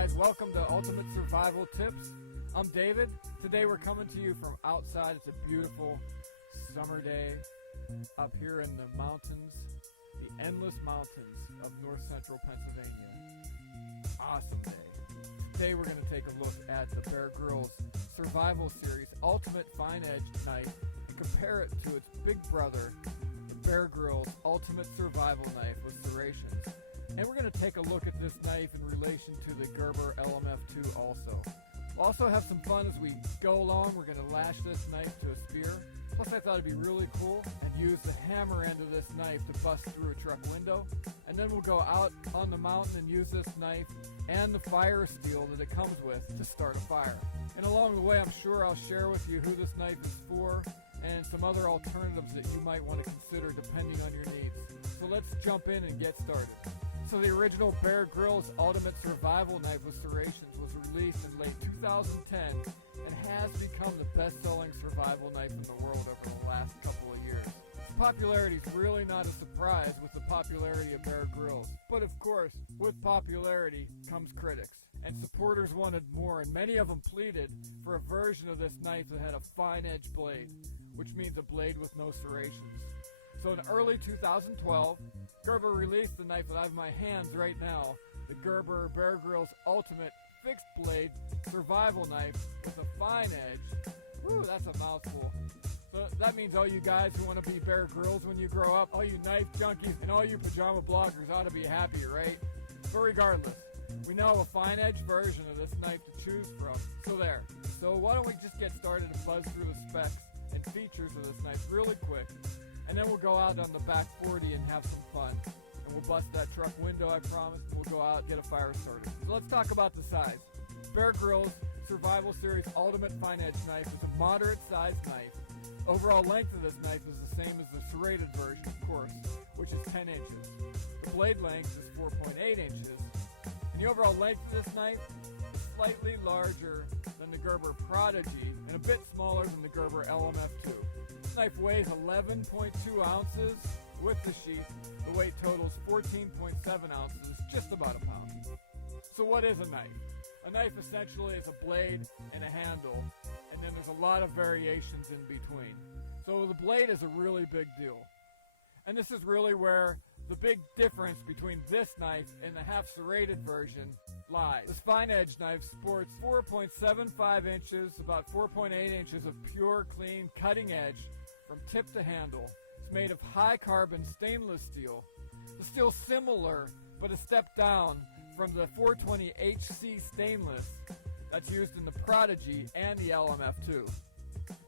guys, welcome to Ultimate Survival Tips. I'm David. Today we're coming to you from outside. It's a beautiful summer day up here in the mountains, the endless mountains of north central Pennsylvania. Awesome day. Today we're going to take a look at the Bear Grylls Survival Series Ultimate Fine Edge Knife and compare it to its big brother, the Bear Grylls Ultimate Survival Knife with serrations. And we're going to take a look at this knife in relation to the Gerber LMF2 also. We'll also have some fun as we go along. We're going to lash this knife to a spear. Plus I thought it'd be really cool and use the hammer end of this knife to bust through a truck window. And then we'll go out on the mountain and use this knife and the fire steel that it comes with to start a fire. And along the way I'm sure I'll share with you who this knife is for and some other alternatives that you might want to consider depending on your needs. So let's jump in and get started. So the original Bear Grylls Ultimate Survival Knife with serrations was released in late 2010 and has become the best-selling survival knife in the world over the last couple of years. Its popularity is really not a surprise with the popularity of Bear Grylls, but of course, with popularity comes critics. And supporters wanted more, and many of them pleaded for a version of this knife that had a fine edge blade, which means a blade with no serrations. So in early 2012, Gerber released the knife that I have in my hands right now, the Gerber Bear Grylls Ultimate Fixed Blade Survival Knife with a fine edge. Woo, that's a mouthful. So that means all you guys who want to be Bear Grylls when you grow up, all you knife junkies and all you pajama bloggers ought to be happy, right? But regardless, we now have a fine edge version of this knife to choose from. So there. So why don't we just get started and buzz through the specs and features of this knife really quick. And then we'll go out on the back 40 and have some fun. And we'll bust that truck window, I promise. And we'll go out and get a fire started. So let's talk about the size. Bear Grylls Survival Series Ultimate Fine Edge Knife is a moderate sized knife. Overall length of this knife is the same as the serrated version, of course, which is 10 inches. The blade length is 4.8 inches. And the overall length of this knife is slightly larger than the Gerber Prodigy and a bit smaller than the Gerber LMF2. This knife weighs 11.2 ounces with the sheath. The weight totals 14.7 ounces, just about a pound. So what is a knife? A knife essentially is a blade and a handle, and then there's a lot of variations in between. So the blade is a really big deal. And this is really where the big difference between this knife and the half serrated version lies. This fine edge knife sports 4.75 inches, about 4.8 inches of pure, clean, cutting edge from tip to handle. It's made of high carbon stainless steel. The steel's similar, but a step down from the 420 HC stainless that's used in the Prodigy and the LMF2.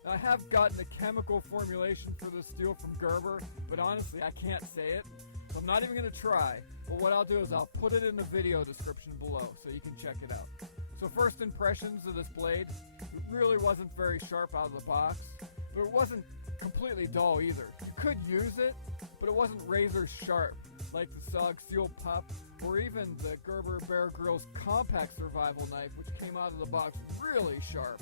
Now, I have gotten the chemical formulation for the steel from Gerber, but honestly, I can't say it. So I'm not even going to try. But what I'll do is I'll put it in the video description below so you can check it out. So first impressions of this blade, it really wasn't very sharp out of the box, but it wasn't completely dull either. You could use it, but it wasn't razor sharp like the SOG Steel Pup or even the Gerber Bear Grylls Compact Survival Knife, which came out of the box really sharp.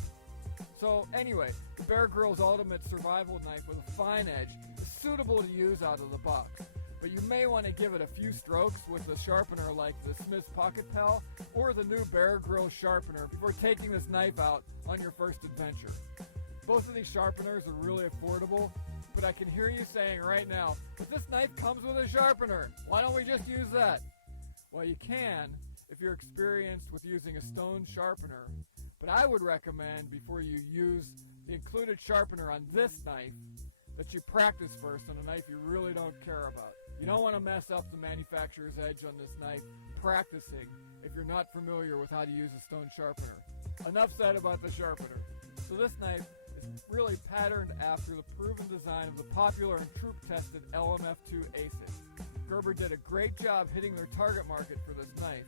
So anyway, the Bear Grylls Ultimate Survival Knife with a fine edge is suitable to use out of the box. But you may want to give it a few strokes with a sharpener like the Smith's Pocket Pal or the new Bear Grylls sharpener before taking this knife out on your first adventure. Both of these sharpeners are really affordable, but I can hear you saying right now, but this knife comes with a sharpener. Why don't we just use that? Well, you can if you're experienced with using a stone sharpener, but I would recommend before you use the included sharpener on this knife that you practice first on a knife you really don't care about. You don't want to mess up the manufacturer's edge on this knife practicing if you're not familiar with how to use a stone sharpener. Enough said about the sharpener. So this knife is really patterned after the proven design of the popular and troop-tested LMF2 ASIC. Gerber did a great job hitting their target market for this knife.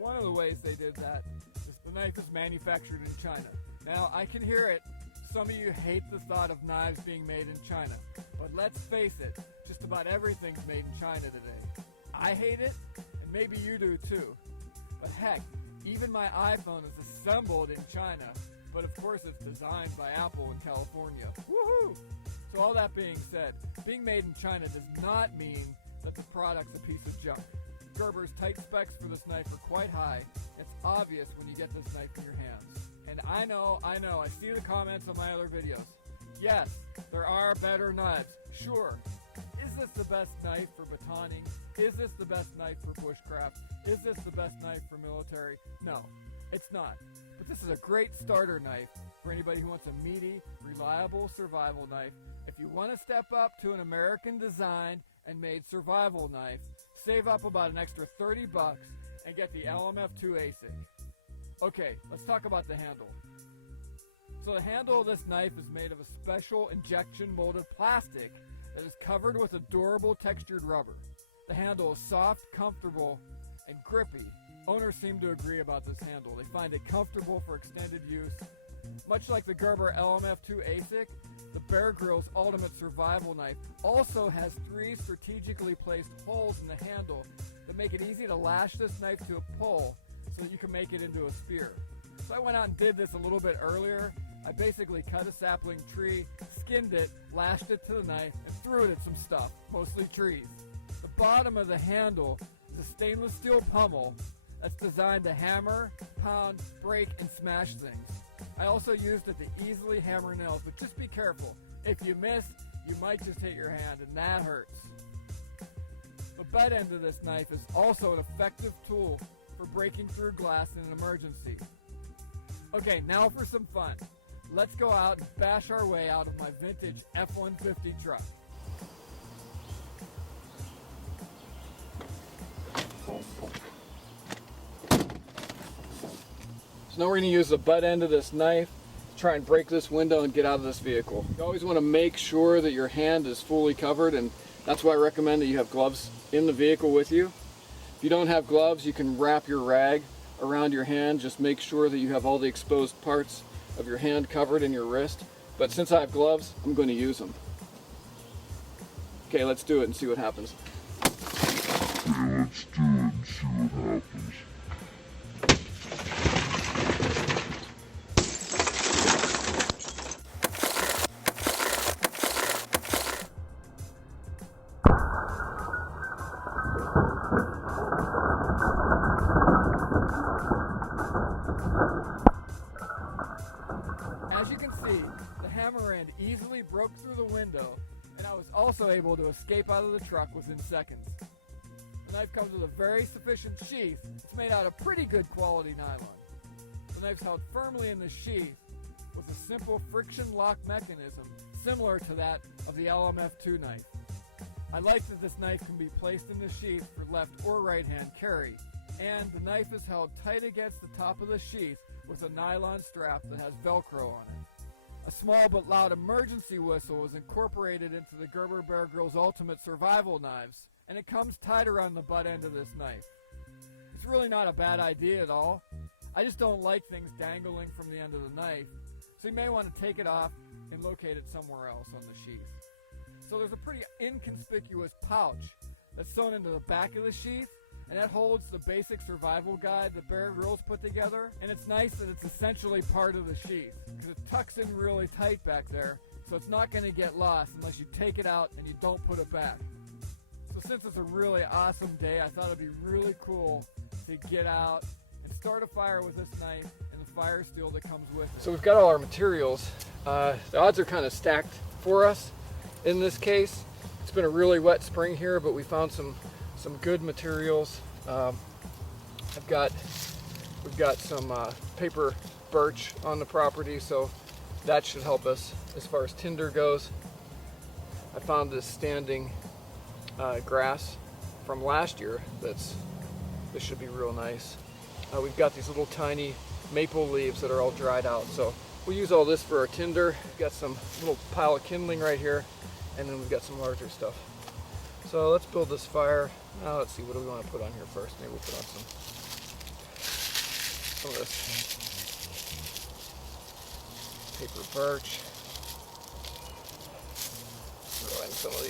One of the ways they did that is the knife is manufactured in China. Now, I can hear it. Some of you hate the thought of knives being made in China. But let's face it, just about everything's made in China today. I hate it, and maybe you do too. But heck, even my iPhone is assembled in China, but of course it's designed by Apple in California. Woohoo! So all that being said, being made in China does not mean that the product's a piece of junk. Gerber's tight specs for this knife are quite high. It's obvious when you get this knife in your hands. And I know, I see the comments on my other videos. Yes, there are better knives, sure. Is this the best knife for batoning? Is this the best knife for bushcraft? Is this the best knife for military? No, it's not. But this is a great starter knife for anybody who wants a meaty, reliable survival knife. If you want to step up to an American designed and made survival knife, save up about an extra $30 and get the LMF2 ASIC. Okay, let's talk about the handle. So the handle of this knife is made of a special injection molded plastic that is covered with a durable textured rubber. The handle is soft, comfortable, and grippy. Owners seem to agree about this handle. They find it comfortable for extended use. Much like the Gerber LMF2 ASIC, the Bear Grylls Ultimate Survival Knife also has 3 strategically placed holes in the handle that make it easy to lash this knife to a pole so that you can make it into a spear. So I went out and did this a little bit earlier. I basically cut a sapling tree, skinned it, lashed it to the knife, and threw it at some stuff, mostly trees. The bottom of the handle is a stainless steel pummel that's designed to hammer, pound, break, and smash things. I also used it to easily hammer nails, but just be careful. If you miss, you might just hit your hand, and that hurts. The butt end of this knife is also an effective tool for breaking through glass in an emergency. Okay, now for some fun. Let's go out and bash our way out of my vintage F-150 truck. So now we're going to use the butt end of this knife to try and break this window and get out of this vehicle. You always want to make sure that your hand is fully covered, and that's why I recommend that you have gloves in the vehicle with you. If you don't have gloves, you can wrap your rag around your hand. Just make sure that you have all the exposed parts of your hand covered in your wrist. But since I have gloves, I'm going to use them. Okay, let's do it and see what happens. As you can see, the hammer end easily broke through the window, and I was also able to escape out of the truck within seconds. The knife comes with a very sufficient sheath. It's made out of pretty good quality nylon. The knife's held firmly in the sheath with a simple friction lock mechanism similar to that of the LMF2 knife. I like that this knife can be placed in the sheath for left or right hand carry, and the knife is held tight against the top of the sheath with a nylon strap that has Velcro on it. A small but loud emergency whistle was incorporated into the Gerber Bear Grylls Ultimate Survival Knives, and it comes tight around the butt end of this knife. It's really not a bad idea at all. I just don't like things dangling from the end of the knife, so you may want to take it off and locate it somewhere else on the sheath. So there's a pretty inconspicuous pouch that's sewn into the back of the sheath, and that holds the basic survival guide that Bear Grylls put together. And it's nice that it's essentially part of the sheath, because it tucks in really tight back there, so it's not going to get lost unless you take it out and you don't put it back. So since it's a really awesome day, I thought it'd be really cool to get out and start a fire with this knife and the fire steel that comes with it. So we've got all our materials. The odds are kind of stacked for us in this case. It's been a really wet spring here, but we found some good materials. We've got some paper birch on the property, so that should help us as far as tinder goes. I found this standing grass from last year. This should be real nice. We've got these little tiny maple leaves that are all dried out, so we'll use all this for our tinder. We've got some little pile of kindling right here, and then we've got some larger stuff. So let's build this fire. Now let's see, what do we want to put on here first? Maybe we'll put on some of this paper birch. Throw in some of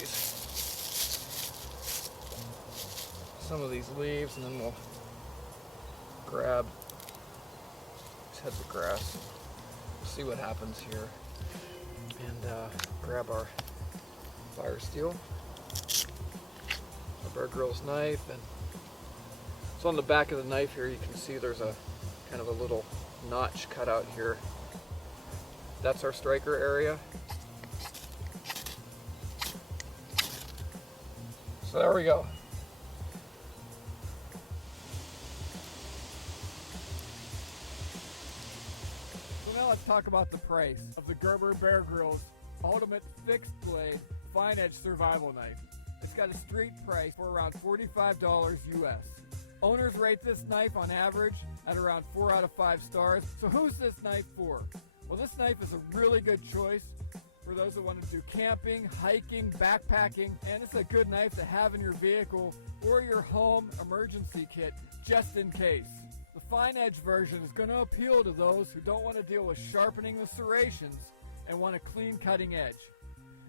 these leaves, and then we'll grab these heads of grass. See what happens here, and grab our fire steel, our Bear Grylls knife, and So on the back of the knife here, you can see there's a kind of a little notch cut out here. That's our striker area. So there we go. So now let's talk about the price of the Gerber Bear Grylls Ultimate Fixed Blade Fine Edge Survival Knife. It's got a street price for around $45 US. Owners rate this knife on average at around 4 out of 5 stars. So who's this knife for? Well, this knife is a really good choice for those that want to do camping, hiking, backpacking, and it's a good knife to have in your vehicle or your home emergency kit just in case. The fine edge version is going to appeal to those who don't want to deal with sharpening the serrations and want a clean cutting edge.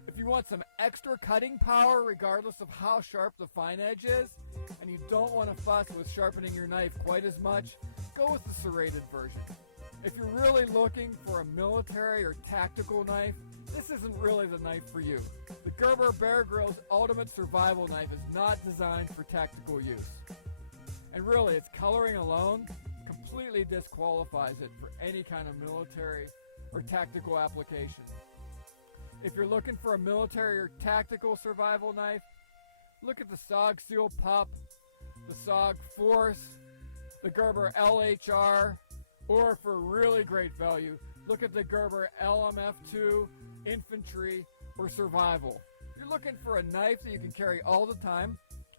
If you want some extra cutting power regardless of how sharp the fine edge is, and you don't want to fuss with sharpening your knife quite as much, go with the serrated version. If you're really looking for a military or tactical knife, this isn't really the knife for you. The Gerber Bear Grylls Ultimate Survival Knife is not designed for tactical use. And really, its coloring alone completely disqualifies it for any kind of military or tactical application. If you're looking for a military or tactical survival knife, look at the SOG Seal Pup, the SOG Force, the Gerber LHR, or for really great value, look at the Gerber LMF2 Infantry or Survival. If you're looking for a knife that you can carry all the time,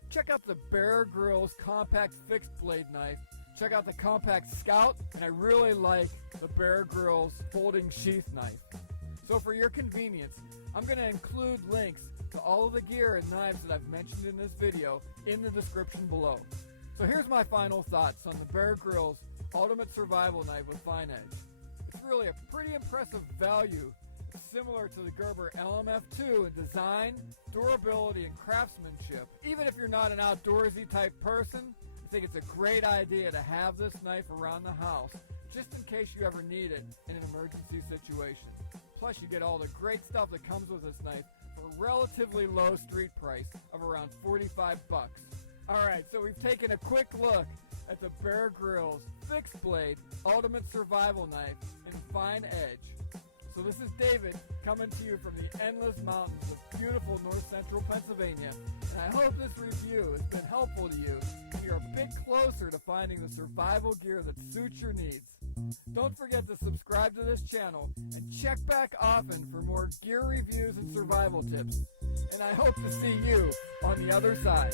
check out the Bear Grylls Compact Fixed Blade Knife. Check out the Compact Scout, and I really like the Bear Grylls Folding Sheath Knife. So for your convenience, I'm going to include links to all of the gear and knives that I've mentioned in this video in the description below. So here's my final thoughts on the Bear Grylls Ultimate Survival Knife with Fine Edge. It's really a pretty impressive value, similar to the Gerber LMF2 in design, durability, and craftsmanship. Even if you're not an outdoorsy type person, I think it's a great idea to have this knife around the house, just in case you ever need it in an emergency situation. Plus, you get all the great stuff that comes with this knife for a relatively low street price of around 45 bucks. Alright, so we've taken a quick look at the Bear Grylls Fixed Blade Ultimate Survival Knife in Fine Edge. So this is David coming to you from the endless mountains of beautiful north central Pennsylvania, and I hope this review has been helpful to you and you're a bit closer to finding the survival gear that suits your needs. Don't forget to subscribe to this channel and check back often for more gear reviews and survival tips. And I hope to see you on the other side.